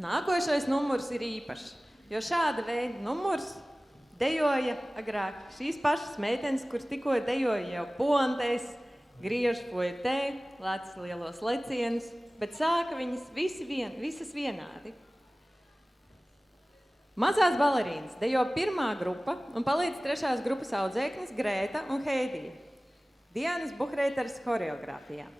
Nākošais numurs ir īpašs, jo šāda veida numurs dejoja agrāk šīs pašas meitenes, kuras tikko dejoja jau pontēs, griež fuetē, lēc lielos lecienus, bet sāka viņas visas vienādi. Mazās balerīnas dejo pirmā grupa un palīdz trešās grupas audzēknis Grēta un Heidija, Dianas Buhreiteres horeogrāfijā.